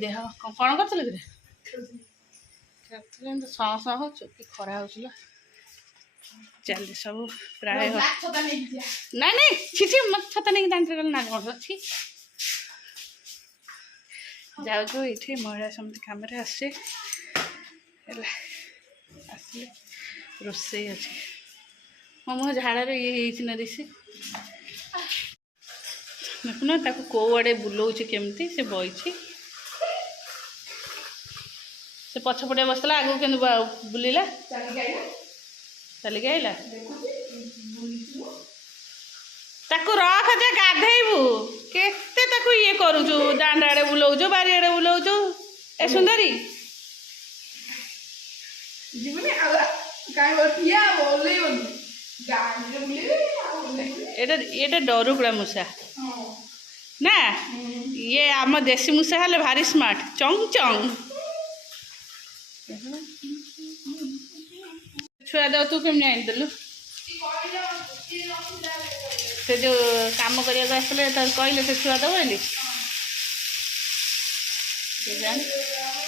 देह कौन कर सह सह हो कि खरा हो चल सब प्राय ना नहीं छी मत छता नहीं दांत ना कौन अच्छी जाऊ ये महिला समिति कम आसे आसले रोसे अच्छे मो मुह झाड़े ये ना दिशी देखुना ताको कौड़े बुलाऊे केमती से बही से पछपटे बसला आगू के बुलिला चलिक आइला ताको रख जे गाधेबू केते ताको ये करूचु दांड आड़े बुलाऊचु बारी आड़े बुलाऊचु ए सुंदरी एटा डरुकुड़ा मूषा ना ये आम देसी मूषा हेले भारी स्मार्ट चंग चंग छुआ दे तू केमनी आनी देलु से जो काम करने आसले कहले से छुआ दब बोली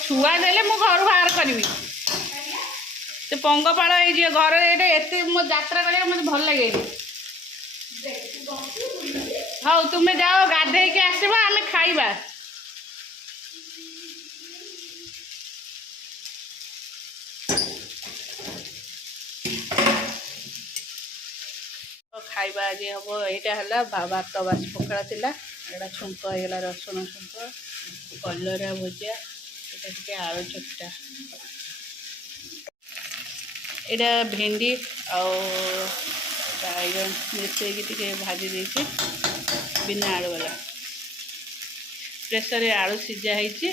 छुआ देले मु घर बाहर करी से पंगपाल हो घर ये मो यात्रा करा मत भल लगे हाँ तुम्हें जाओ गाधे के आसब आम खाइबा खाइबा आज हम यहाँ भात बास पखाड़ा थिला एटा छुंक होगा रसुण छुंक कलरा भजा यहाँ टे आलू चकटा यहाँ भेंडी आईगन मिसई भाजी देती बिना आलू वाला प्रेसर आलू सीझा होती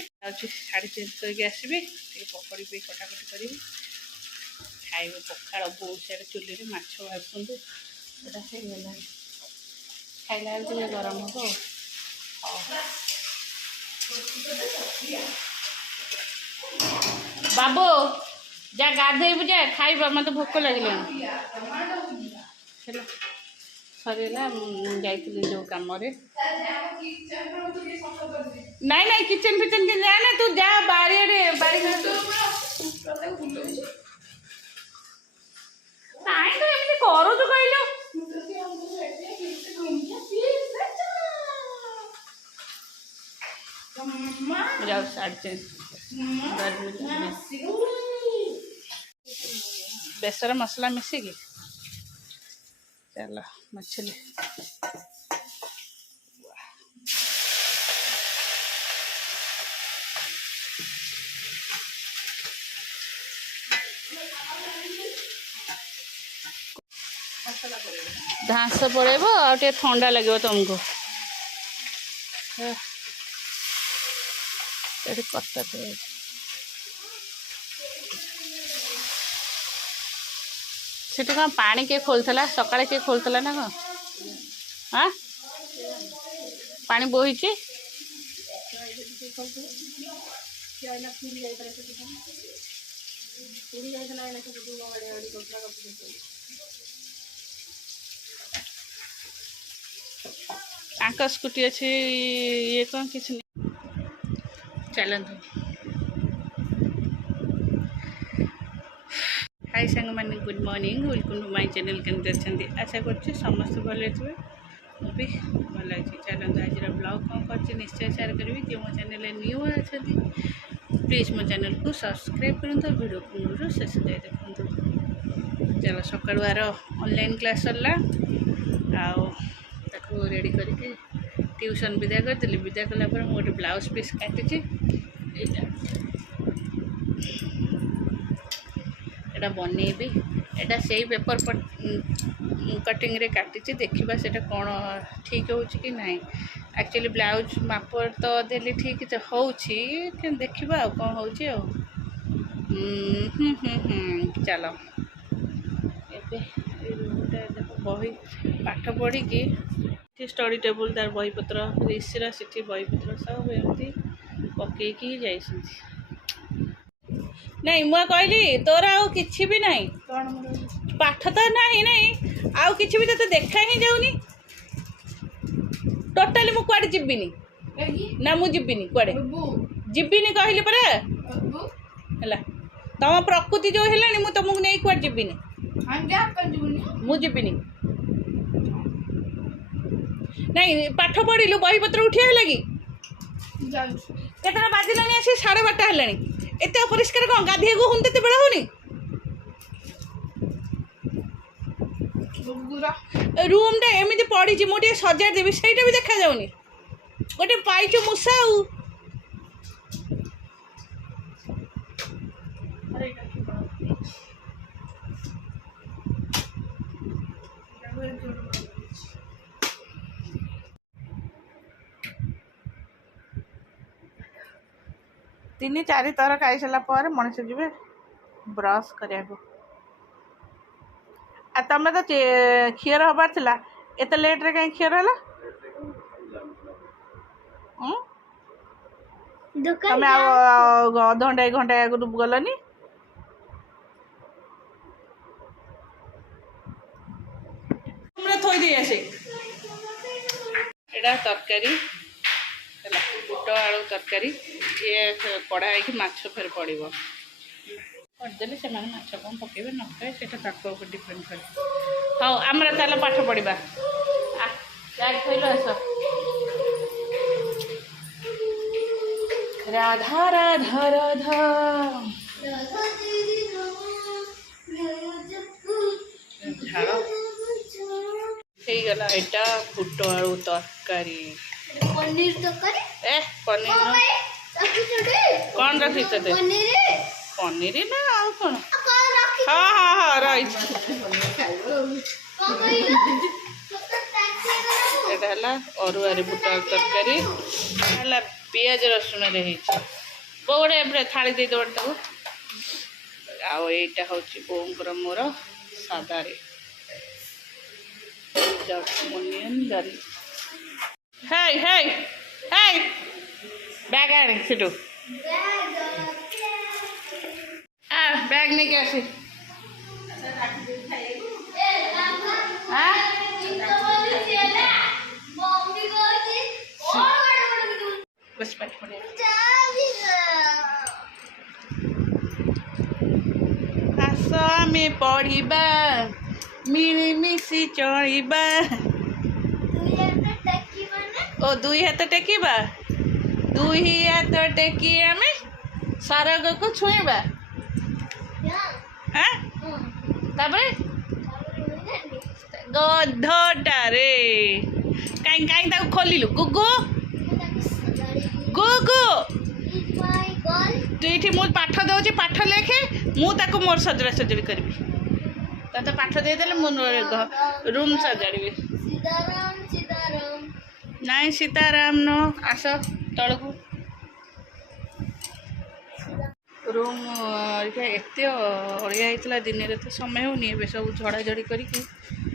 शाड़ी चेंज करके आसबि पकड़ी पे कटाकटी करी खाइबे पखाड़ बहुत सारे चुली में माछ भाजु खाइला बेल गरम हम बाबू जा गाधेबू जा खाइबा मत भोक लगे सरला जाइली जो कम नाई नाई किचन फिचन के जाना तू जा बारी बारी नाई तो एमती करू कहलु जाओ साढ़े बेसर मसला मिसिकी चलो मछली घास पड़ेब आ ठंडा लगे तुमको कष्ट से कौन पानी किए खोलता सका किए खोलता ना कौन हाँ पानी बोही स्कूटी अच्छे ये कौन किसी नहीं चलतु हाय सांग मैंने good morning welcome to my channel केमती अच्छे आशा कर समस्त भले थे भी भल अच्छी चलते आज ब्लॉग कौन कर निश्चय शेयर करी जो मो चैनल न्यू अच्छा प्लीज मो चैनल को सब्सक्राइब करूँ वीडियो को शेष जाए देखो चलो सकाल ऑनलाइन क्लास सरला आउ रेडी करके ट्यूशन विदा करी विदा कलापर गोटे ब्लाउज पीस काटी एटा बनइबी एटा से पेपर कटिंग रे काटी देखा से कौन ठीक हो कि नहीं एक्चुअली ब्लाउज माप तो देली ठीक हो देखा कौन हो चलो बही पाठ पढ़ी स्टडी टेबुल तार बही पत्र ऋषिर से बही पत्र सब एमती पकईकी जा नहीं मुझे कहली तोर आउ कि भी नहीं पाठ तो नहीं नहीं आउ कि भी तो देखा ही जाऊनी टोटाली मु कुआडे जीविनी ना मु जीविनी कुआडे जीविनी कहली पर है तुम प्रकृति जो है मुझे तुमको नहीं कुआ जीविनी मुझे जीविनी नहीं पाठ पढ़िलु बही पत्र उठिया लगी केतटा बाजिलानी आसी 12:30 हेलानी एत अपरिष्कार कौन गाधे को हूँ तो बेड़ा होनी रूम टा एमती पड़ी मुझे सजा देवी से भी देखा जाऊनी गोटे पाइचु मूषा तीन चार थर खाई सारा मनीष जी ब्रश करने तुम तो क्षीर हबार थिला एत लेट्रे कहीं क्षीर है तुम अधघंटा 1 घंटा आगु गलनी थोई दे आसे एटा तरकारी बुट आलू तरकारी ये कड़ा माछ फेर पड़ो करदे से माछ कौन पकेबे न पकेबे से डिपेंड करे हाँ आमर चल पाठ पढ़ा थैल आस राधा राधा राधा झाड़ गला एटा बुट आलू तरकारी पनीर तरकारी ए पनीर कौन रखी पनीर ना आउ कौन हाँ हाँ हाँ रही अरुआर बुट तरकारी है पियाज रसुन गोटे थाली दे दो आईटा हूँ बोर मोर सादा अनियन गार्लिक है है है बैग आने सीटू बैग नहीं क्या सी बस पाठ पढ़े आस आमे पढ़ा मिलमिशि चढ़ा ओ दुई हाथ टेकिबा दुई हाथ टेकी आमे सारग को छुईबा हाँ तापरे गधटारे कहीं कहीं ताको खोलिलु गुगु गुगु तू ये मुझे पाठ दौर पाठ लेखे मुझे मोर सजड़ा सजड़ी करी तो पाठ देदेले मुझे रूम सजाड़ी नाई सीताराम न आस तलू रूम एत अड़िया होता दिन में तो समय होनी ए सब झड़ाझड़ी करके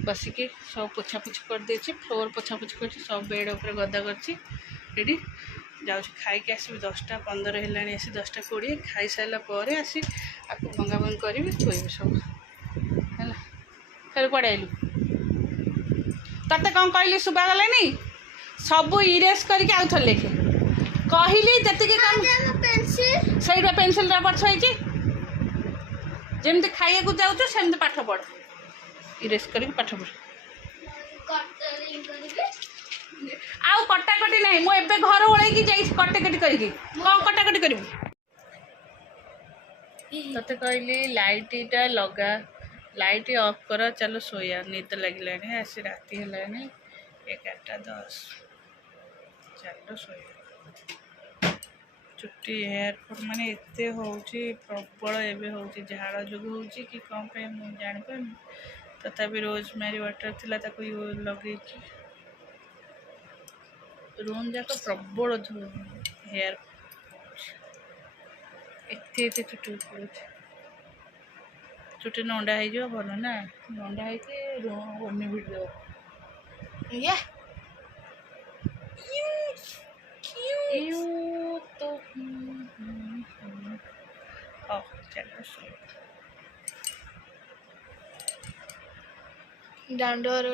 बसिकी सब पोछापोछि कर देछि फ्लोर पोछापोछि कर सब बेड उपर गदा कर जाऊँ खाई आसबि 10:15 है आसी 10:20 खाई सारापर आसी आपको भंगाभंगी करी थोबी सब है फिर कड़े आलु ते कौन कहली शुभा गलानी सब इरेज करके आउ थे लिखे कहली जी कम से पेनसिल रबर छई जमी खाइए को जाऊँ सेमती पाठ पढ़ इरेज करके पाठ पढ़ आउ कटाकटी ना मुझे घर ओल्ल कटाकटी करी कौन कटाकटी कर ते कहली लाइटा लगा लाइट ऑफ कर चलो सोया निद लगे आसी राति है 11:10 चलो सोया चुट्टी हेयरफॉल माने एते होउची प्रबल एबे होउची झाड़ जो होउची कि कौन पे मुझे जापर तथापि रोजमेरी वाटर थिला ताको लगे रूम जाक प्रबल हेयर एते एते चुट्टी पड़े चुट्टी नंडा हो भल ना नंडा हो भिड़ तो चलो डांडोर